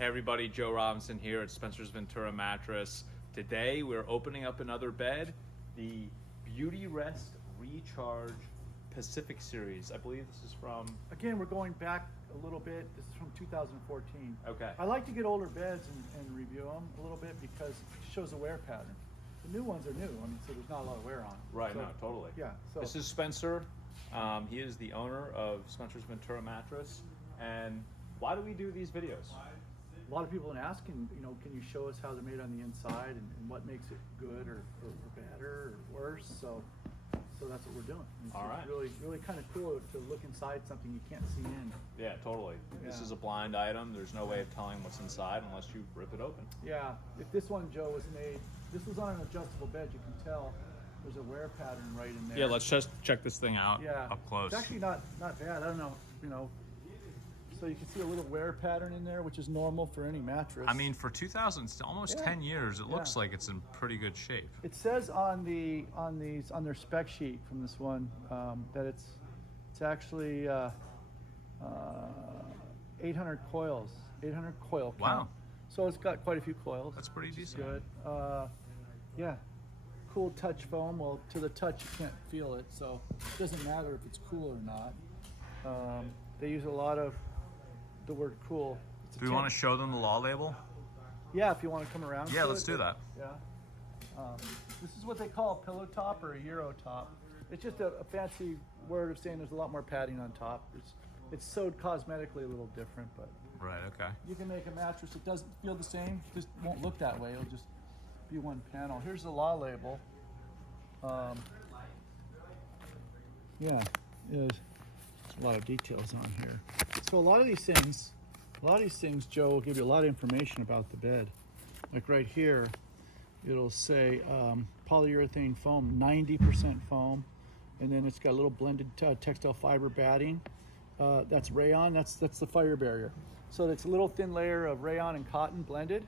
Hey everybody, Joe Robinson here at Spencer's Ventura Mattress. Today we're opening up another bed, the Beauty Rest Recharge Pacific Series. I believe this is from... Again, we're going back a little bit. This is from 2014. Okay. I like to get older beds and review them a little bit because it shows a wear pattern. The new ones are new, I mean, so there's not a lot of wear on them. Right, so, no, totally. Yeah. So This is Spencer. He is the owner of Spencer's Ventura Mattress. And why do we do these videos? a lot of people have been asking, you know, can you show us how they're made on the inside and what makes it good or better or worse? So that's what we're doing. All right. It's really kind of cool to look inside something you can't see in. Yeah, totally. Yeah. This is a blind item. There's no way of telling what's inside unless you rip it open. Yeah, if this one, Joe, was made, this was on an adjustable bed, you can tell there's a wear pattern right in there. Yeah, let's just check this thing out up close. It's actually not bad. I don't know, you know. So you can see a little wear pattern in there, which is normal for any mattress. I mean, for 2000, almost 10 years, it looks like it's in pretty good shape. It says on their spec sheet from this one that it's actually 800 coils, 800 coil count. Wow. So it's got quite a few coils. That's pretty decent. Good. Yeah. Cool touch foam. Well, to the touch you can't feel it, so it doesn't matter if it's cool or not. They use a lot of the word cool. Do we want to show them the law label? Yeah, if you want to come around. Yeah, let's do that. Yeah. This is what they call a pillow top or a Euro top. It's just a fancy word of saying there's a lot more padding on top. It's sewed cosmetically a little different, but Right, okay. you can make a mattress that doesn't feel the same, just won't look that way. It'll just be one panel. Here's the law label. Yeah, there's a lot of details on here. So a lot of these things, Joe, will give you a lot of information about the bed. Like right here, it'll say polyurethane foam, 90% foam, and then it's got a little blended textile fiber batting. That's rayon. That's the fire barrier. So it's a little thin layer of rayon and cotton blended.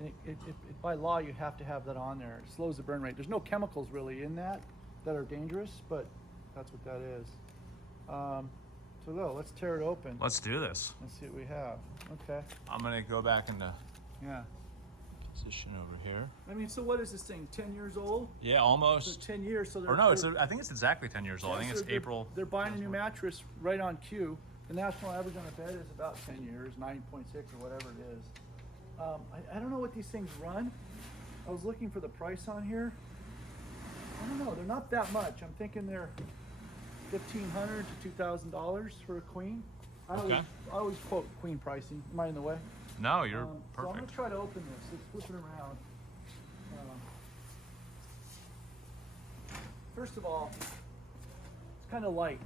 And by law, you have to have that on there. It slows the burn rate. There's no chemicals really in that are dangerous, but that's what that is. So let's tear it open. Let's do this. Let's see what we have. Okay. I'm going to go back into Yeah. position over here. I mean, so what is this thing? 10 years old? Yeah, So almost. 10 years. So Or no, I think it's exactly 10 years old. I think it's April. They're buying a new mattress right on cue. The national average on a bed is about 10 years, 9.6 or whatever it is. I don't know what these things run. I was looking for the price on here. I don't know. They're not that much. I'm thinking they're $1,500 to $2,000 for a queen. I always quote queen pricing. Am I in the way? No, you're So I'm perfect. going to try to open this. Let's flip it around. First of all, it's kind of light.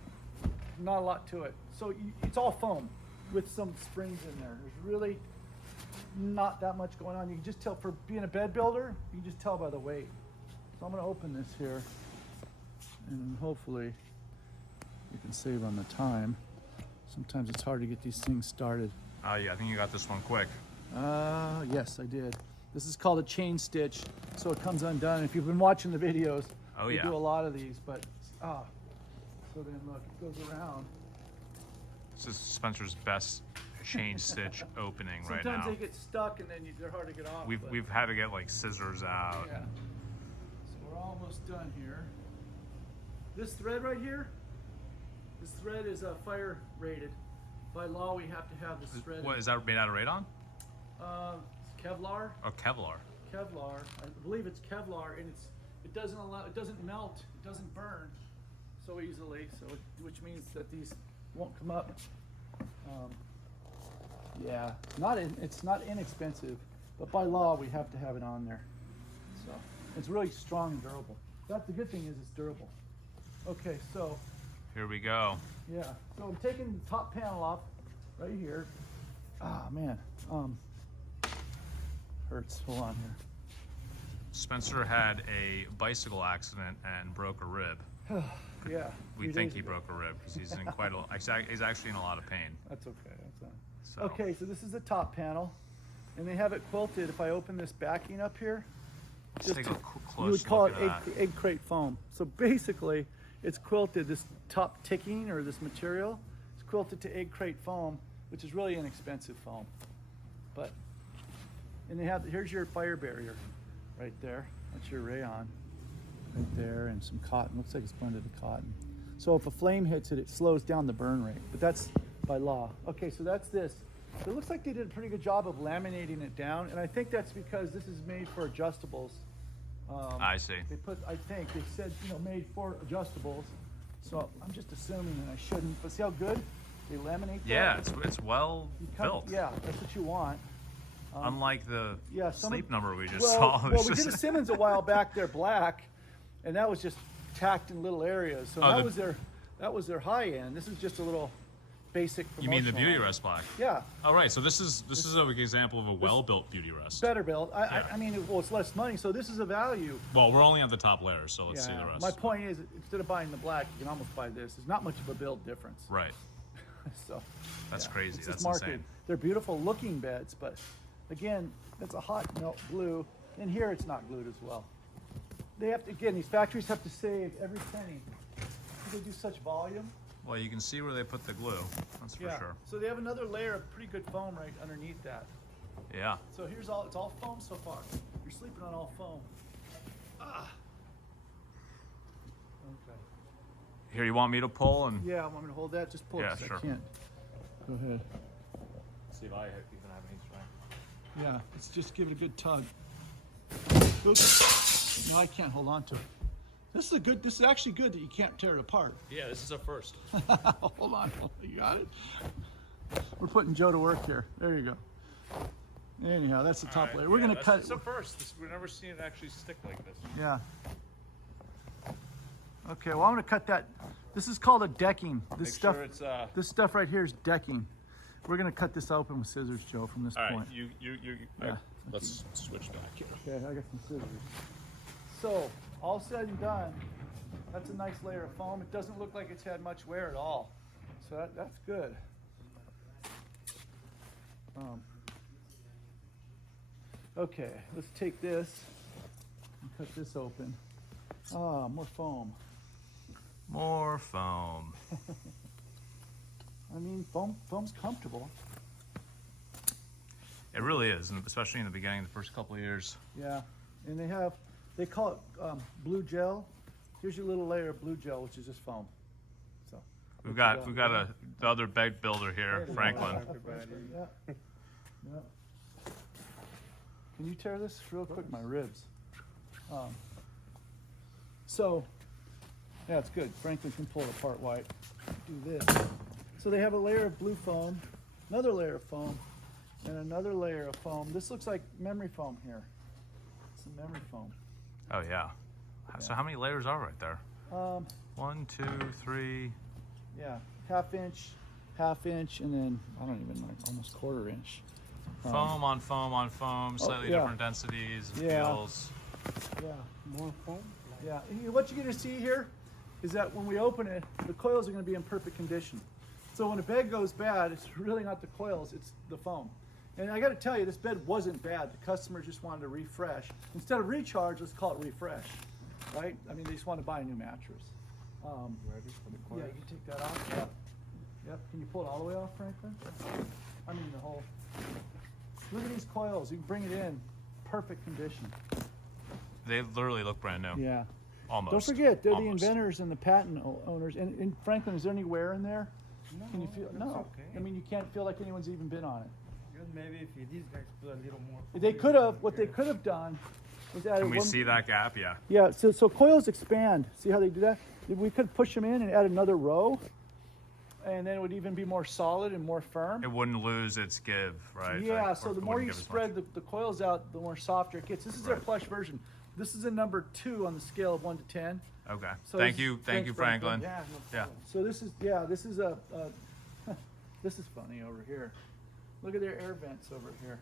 Not a lot to it. So it's all foam with some springs in there. There's really not that much going on. You can just tell, for being a bed builder, you can just tell by the weight. So I'm going to open this here, and hopefully you can save on the time. Sometimes it's hard to get these things started. Oh yeah, I think you got this one quick. Yes, I did. This is called a chain stitch, so it comes undone. If you've been watching the videos, we do a lot of these, but so then look, it goes around. This is Spencer's best chain stitch opening right now. Sometimes they get stuck and then they're hard to get off. We've had to get like scissors out. Yeah. So we're almost done here. This thread right here, this thread is fire rated. By law, we have to have this thread. What is that made out of radon? It's Kevlar. Oh, Kevlar. Kevlar. I believe it's Kevlar, and it doesn't melt, it doesn't burn so easily. So which means that these won't come up. Yeah, it's not inexpensive, but by law we have to have it on there. So it's really strong and durable. That's the good thing is it's durable. Okay, so Here we go. yeah, so I'm taking the top panel off right here. Ah man, hurts. Hold on here. Spencer had a bicycle accident and broke a rib. Yeah. We think he broke a rib because he's in he's actually in a lot of pain. That's okay. That's fine. So. Okay, so this is the top panel, and they have it quilted. If I open this backing up here, Let's take a close you would call look it at that. egg crate foam. So basically, it's quilted. This top ticking or this material is quilted to egg crate foam, which is really inexpensive foam. but, and they have, here's your fire barrier right there. That's your rayon right there, and some cotton. Looks like it's blended with cotton. So if a flame hits it, it slows down the burn rate, but that's by law. Okay, so that's this. It looks like they did a pretty good job of laminating it down, and I think that's because this is made for adjustables. I see. They put, I think, they said, you know, made for adjustables. So I'm just assuming that I shouldn't, but see how good they laminate that? Yeah, it's well built. Yeah, that's what you want. Unlike the sleep number we just well, saw. Well, we did a Simmons a while back. They're black, and that was just tacked in little areas. So that was their high end. This is just a little basic. You mean the promotional Beauty line. Rest black? Yeah. All right. So this is an example of a well-built Beauty Rest. Better built. I mean, well, it's less money, so this is a value. Well, we're only on the top layer, so let's see the rest. My point is, instead of buying the black, you can almost buy this. There's not much of a build difference. Right. So that's crazy. It's That's just insane. They're beautiful looking beds, but again, it's a hot melt glue. And here it's not glued as well. They have to, again, these factories have to save every penny. They do such volume. Well, you can see where they put the glue. That's for sure. So they have another layer of pretty good foam right underneath that. Yeah. So it's all foam so far. You're sleeping on all foam. Ah. Okay. Here, you want me to pull and? Yeah, want me to hold that? Just pull it. Yeah, 'cause sure. I can't. Go ahead. See if I even have any strength. Yeah, let's just give it a good tug. Oops. No, I can't hold on to it. This is actually good that you can't tear it apart. Yeah, this is a first. Hold on, you got it? We're putting Joe to work here. There you go. Anyhow, that's the top layer. We're gonna cut. It's a first. We've never seen it actually stick like this. Yeah. Okay, well I'm gonna cut that. This is called a decking. This stuff. Sure it's, This stuff right here is decking. We're gonna cut this open with scissors, Joe, from this all point. right, Yeah. let's switch back here. Okay, I got some scissors. So, all said and done, that's a nice layer of foam. It doesn't look like it's had much wear at all. So that's good. Okay, let's take this and cut this open. Ah, more foam. More foam. I mean, foam's comfortable. It really is, and especially in the beginning, the first couple of years. Yeah, and they call it blue gel. Here's your little layer of blue gel, which is just foam. So We've got the other bed builder here, Franklin. Yeah. Yeah. Can you tear this real quick? My ribs. So, yeah, it's good. Franklin can pull it apart while I do this. So they have a layer of blue foam, another layer of foam, and another layer of foam. This looks like memory foam here. It's a memory foam. Oh yeah. So how many layers are right there? 1, 2, 3. Yeah, half inch, and then I don't even know, almost quarter inch. Foam on foam on foam, slightly different densities and feels. Yeah, more foam. Yeah, and what you're going to see here is that when we open it, the coils are going to be in perfect condition. So when a bed goes bad, it's really not the coils, it's the foam. And I got to tell you, this bed wasn't bad. The customers just wanted to refresh. Instead of recharge, let's call it refresh, right? I mean, they just want to buy a new mattress. Ready for the coil? Yeah, you can take that off. Yep. Yep. Can you pull it all the way off, Franklin? I mean, the whole. Look at these coils. You can bring it in, perfect condition. They literally look brand new. Yeah. Almost. Don't forget, they're Almost. the inventors and the patent owners. And Franklin, is there any wear in there? No, Can you feel? that's No. okay. I mean, you can't feel like anyone's even been on it. Good, maybe if these guys put a little more. They could have. What they could have done was added Can we one. see that gap? Yeah. Yeah. So coils expand. See how they do that? We could push them in and add another row, and then it would even be more solid and more firm. It wouldn't lose its give, right? Yeah, Like, so or the it more wouldn't you give as spread much. the coils out, the more softer it gets. This is their Right. plush version. This is a number 2 on the scale of 1 to 10. Okay. So Thank this- you, thanks, Franklin. Yeah, no Yeah. problem. So this is this is funny over here. Look at their air vents over here.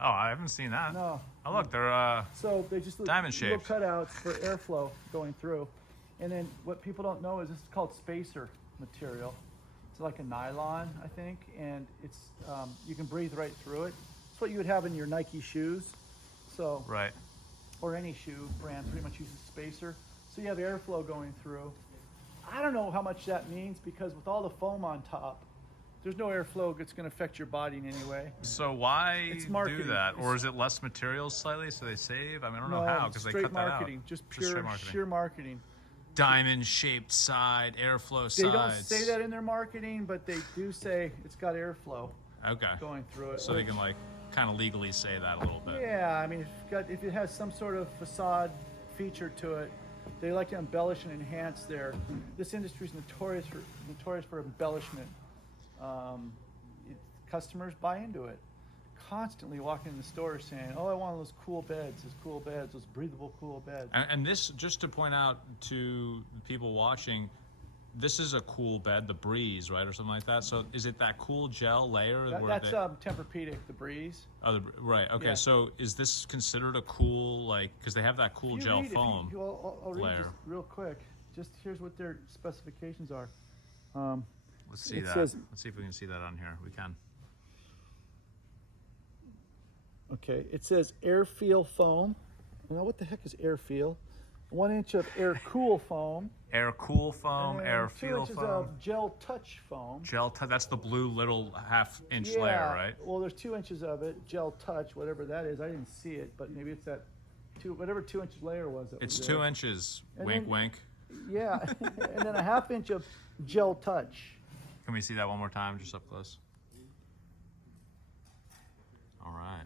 Oh, I haven't seen that. No. Oh, look, they're So they just Diamond little shaped. cutouts for airflow going through. And then what people don't know is this is called spacer material. It's like a nylon, I think, and it's you can breathe right through it. It's what you would have in your Nike shoes. So right. or any shoe brand pretty much uses spacer. So you have airflow going through. I don't know how much that means because with all the foam on top, There's no airflow that's going to affect your body in any way. So why It's do marketing. that? Or is it less materials slightly so they save? I mean, I don't know No, how because they straight cut that out. marketing, just straight pure marketing. sheer marketing. Diamond-shaped side, airflow sides. They don't say that in their marketing, but they do say it's got airflow Okay. going through it. So they can like kind of legally say that a little bit. Yeah, I mean, if it has some sort of facade feature to it, they like to embellish and enhance this industry is notorious for embellishment. Customers buy into it. Constantly walking in the store saying, "Oh, I want those cool beds, those breathable cool beds." And this, just to point out to people watching, this is a cool bed, the Breeze, right, or something like that. So is it that cool gel layer? That's Tempur-Pedic, the Breeze. Oh, right. Okay, Yeah. so is this considered a cool, like, because they have that cool You gel read it, foam I'll read layer? just real quick. Just here's what their specifications are. Let's see it that. says- Let's see if we can see that on here. We can. Okay, it says air feel foam. Now, what the heck is air feel? 1 inch of air cool foam. Air cool foam, and air 2 feel inches foam. of gel touch foam. That's the blue little half-inch Yeah, layer, right? well, there's 2 inches of it, gel touch, whatever that is. I didn't see it, but maybe it's that whatever 2 inch layer was. That It's was 2 there. inches. And Wink, then- wink. Yeah, and then a 1/2 inch of gel touch. Can we see that one more time, just up close? All right.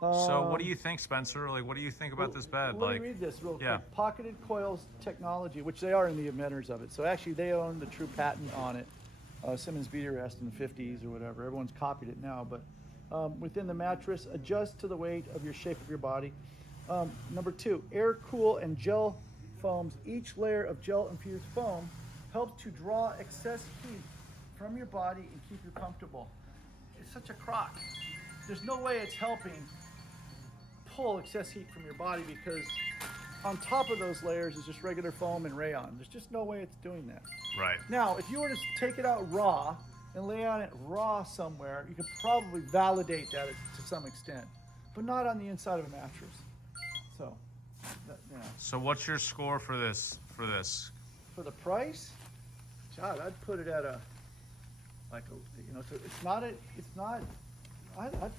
So what do you think, Spencer? Like, what do you think about this bed? Let Like, me read this real yeah. quick. Pocketed coils technology, which they are in the inventors of it. So actually, they own the true patent on it. Simmons Beautyrest in the 50s or whatever. Everyone's copied it now, but within the mattress, adjust to the weight of your shape of your body. Number 2, air cool and gel foams. Each layer of gel infused foam helps to draw excess heat from your body and keep you comfortable. It's such a crock. There's no way it's helping pull excess heat from your body because on top of those layers is just regular foam and rayon. There's just no way it's doing that. right. Now, if you were to take it out raw and lay on it raw somewhere, you could probably validate that to some extent, but not on the inside of a mattress. So, yeah. So what's your score for this? For the price, God, I'd put it at I'd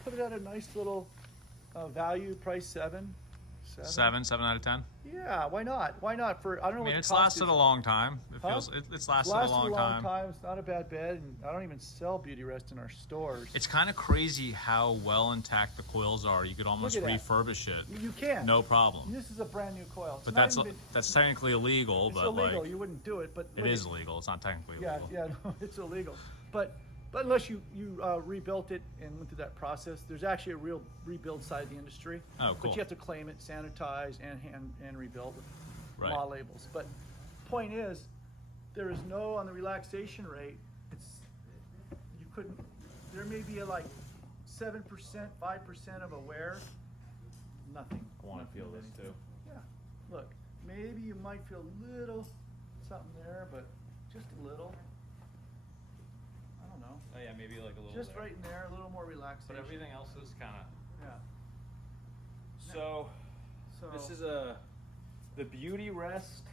put it at a nice little value price, 7. 7 out of 10. Yeah, why not? Why not? I don't know I mean, what the it's cost lasted is. a long time. It Huh? feels it's lasted a long time. It's not a bad bed, and I don't even sell Beautyrest in our stores. It's kind of crazy how well intact the coils are. You could almost Look at that. refurbish it, You can. no problem. This is a brand new coil. It's But not even that's technically illegal. it's But illegal. like, You wouldn't do it, but it look is at- illegal. It's not technically Yeah, illegal. yeah, no, it's illegal. But unless you rebuilt it and went through that process, there's actually a real rebuild side of the industry. Oh, But cool. you have to claim it, sanitize, and rebuild with Right. law labels. But point is, there is no on the relaxation rate. There may be a 7%, 5% of a wear. Nothing. I want to Nothing feel of this anything. too. Yeah. Look, maybe you might feel a little something there, but just a little. I don't know. Oh yeah, maybe like a little. Just right in there, a little more relaxation. But everything else is kind of. Yeah. So So this is the Beauty Rest.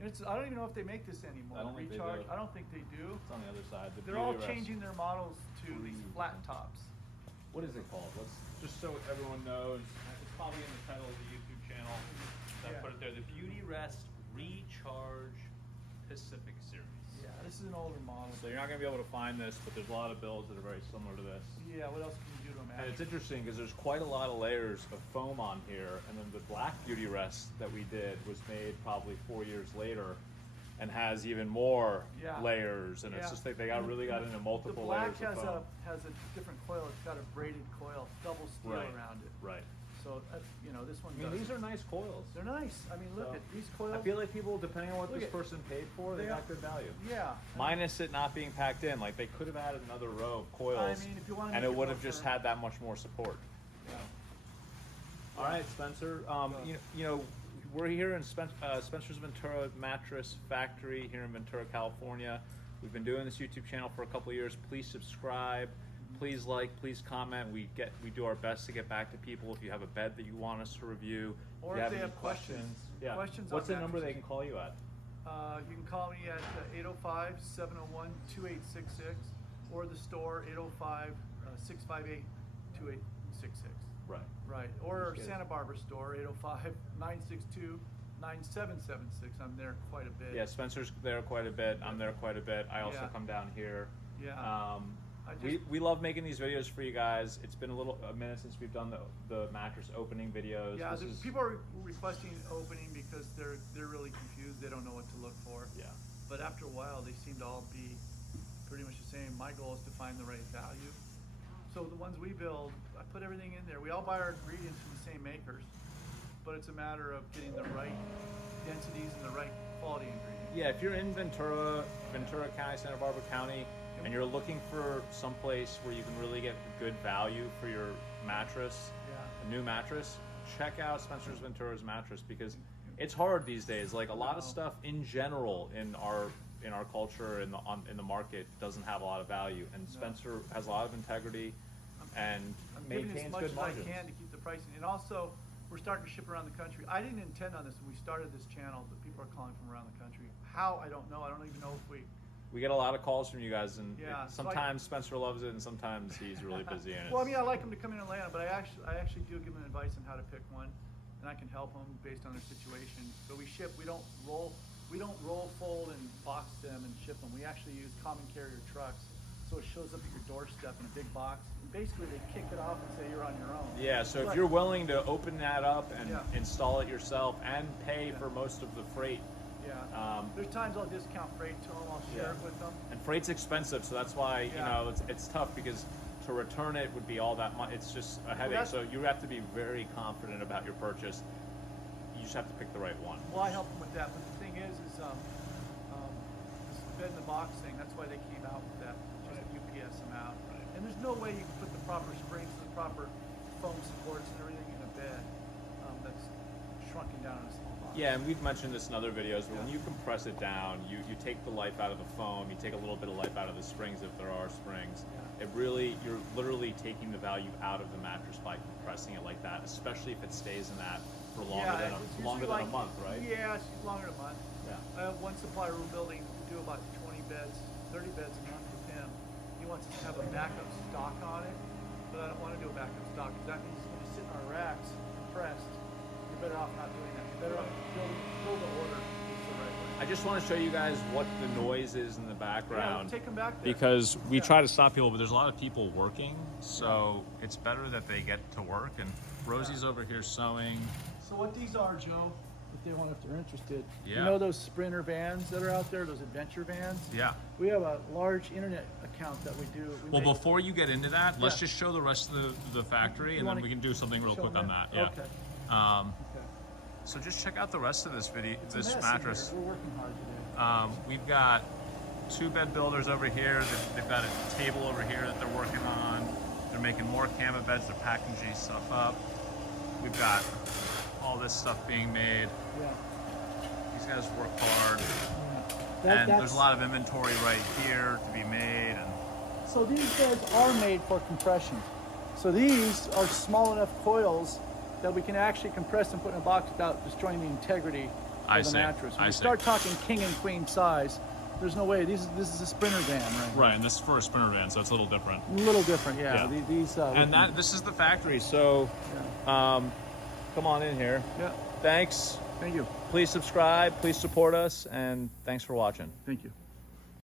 I don't even know if they make this anymore. I don't think they Recharge. do. I don't think they do. It's on the other side. The They're all Beauty Rest. changing their models to these flat tops. What is it called? Let's just so everyone knows. It's probably in the title of the YouTube channel. I Yeah. put it there. The Beauty Rest Recharge Pacific Series. Yeah, this is an older model. So you're not going to be able to find this, but there's a lot of builds that are very similar to this. Yeah, what else can you do to them? And it's interesting because there's quite a lot of layers of foam on here, and then the black Beauty Rest that we did was made probably 4 years later, and has even more Yeah. layers. And it's Yeah. just like they really got into multiple the black layers of foam. has a different coil. It's got a braided coil, double steel Right. around it. Right. So this one. I mean, doesn't. these are nice coils. They're nice. I mean, look So, at these coils. I feel like people, depending on what Look this at- person paid for, they they got are- good value. Yeah. Minus it not being packed in, like they could have added another row of coils, I mean, if you wanna and make it it would more have just firm. had that much more support. Yeah. All right, Spencer. You know, we're here in Spencer's Ventura Mattress Factory here in Ventura, California. We've been doing this YouTube channel for a couple of years. Please subscribe. Please like. Please comment. We do our best to get back to people. If you have a bed that you want us to review, Or if you if they any have questions. yeah. Questions What's on the number they mattresses. can call you at? You can call me at 805-701-2866. or the store 805-658-2866. Right. Right. Or our Just get it. Santa Barbara store 805-962-9776. I'm there quite a bit. Yeah, Spencer's there quite a bit. I'm there quite a bit. I also Yeah. come down here. Yeah. We love making these videos for you guys. It's been a minute since we've done the mattress opening videos. Yeah, This is- people are requesting opening because they're really confused. They don't know what to look for. Yeah. But after a while, they seem to all be pretty much the same. My goal is to find the right value. So the ones we build, I put everything in there. We all buy our ingredients from the same makers, but it's a matter of getting the right densities and the right quality ingredients. Yeah, if you're in Ventura County, Santa Barbara County, and you're looking for some place where you can really get good value for your mattress, Yeah. a new mattress, check out Spencer's Ventura's mattress, because it's hard these days. Like a lot of stuff in general in our culture in the market doesn't have a lot of value, and Spencer has a lot of integrity and I'm giving as maintains much good as margins. I can to keep the pricing. And also, we're starting to ship around the country. I didn't intend on this when we started this channel, but people are calling from around the country. How, I don't know. I don't even know if we... We get a lot of calls from you guys, and Yeah, so sometimes Spencer loves it, and sometimes he's really busy. And Well, I mean, I like them to come in Atlanta, but I actually do give them advice on how to pick one, and I can help them based on their situation. So we ship. We don't roll, fold, and box them and ship them. We actually use common carrier trucks, so it shows up at your doorstep in a big box. And basically, they kick it off and say you're on your own. Yeah, so if But- you're willing to open that up and Yeah. install it yourself and pay Yeah. for most of the freight, Yeah. There's times I'll discount freight to them. I'll share it with them. and freight's expensive, so that's why Yeah. it's tough, because to return it would be all that much. It's just a headache. that's- So you have to be very confident about your purchase. You just have to pick the right one. Well, I help them with that, but the thing is this bed in the box thing. That's why they came out with that. Just UPS them out. And there's no way you can put the proper springs and the proper foam supports and everything in a bed that's shrunken down in a small box. Yeah, and we've mentioned this in other videos, but when Yeah. you compress it down, you take the life out of the foam, you take a little bit of life out of the springs if there are springs. Yeah. You're literally taking the value out of the mattress by compressing it like that, especially if it stays in that for longer than it's a usually month, right? Yeah, it's longer than a month. Yeah. I have one supplier we're building to do about 20 beds, 30 beds a month with him. He wants us to have a backup stock on it, but I don't want to do a backup stock because that means it's going to sit in our racks compressed. You're better off not doing that. You're better off build the order the right way. I just want to show you guys what the noise is in the background. Yeah, take them back there. Because we Yeah. try to stop people, but there's a lot of people working, so it's better that they get to work. And Rosie's over here sewing. So what these are, Joe, if they're interested. Yeah. You know those Sprinter vans that are out there, those adventure vans? Yeah. We have a large internet account that we do. Well, before you get into that, let's Yeah. just show the rest of the factory, and then wanna we can do something real show quick them on that? that. Yeah. Okay. Okay. So just check out the rest of this video, It's a this mess in mattress. here. We're working hard today. We've got two bed builders over here. They've got a table over here that they're working on. They're making more Canva beds. They're packaging stuff up. We've got all this stuff being made. Yeah. These guys work hard. That- And there's that's- a lot of inventory right here to be made. And So these beds are made for compression. So these are small enough coils that we can actually compress and put in a box without destroying the integrity I of the see. mattress. When I you see. start talking king and queen size, there's no way. This is a Sprinter van, right? right, and this is for a sprinter van, so it's a little different. A little different, yeah. Yeah. These. And this is the factory. So come on in here. Yeah. Thanks. Thank you. Please subscribe. Please support us. And thanks for watching. Thank you.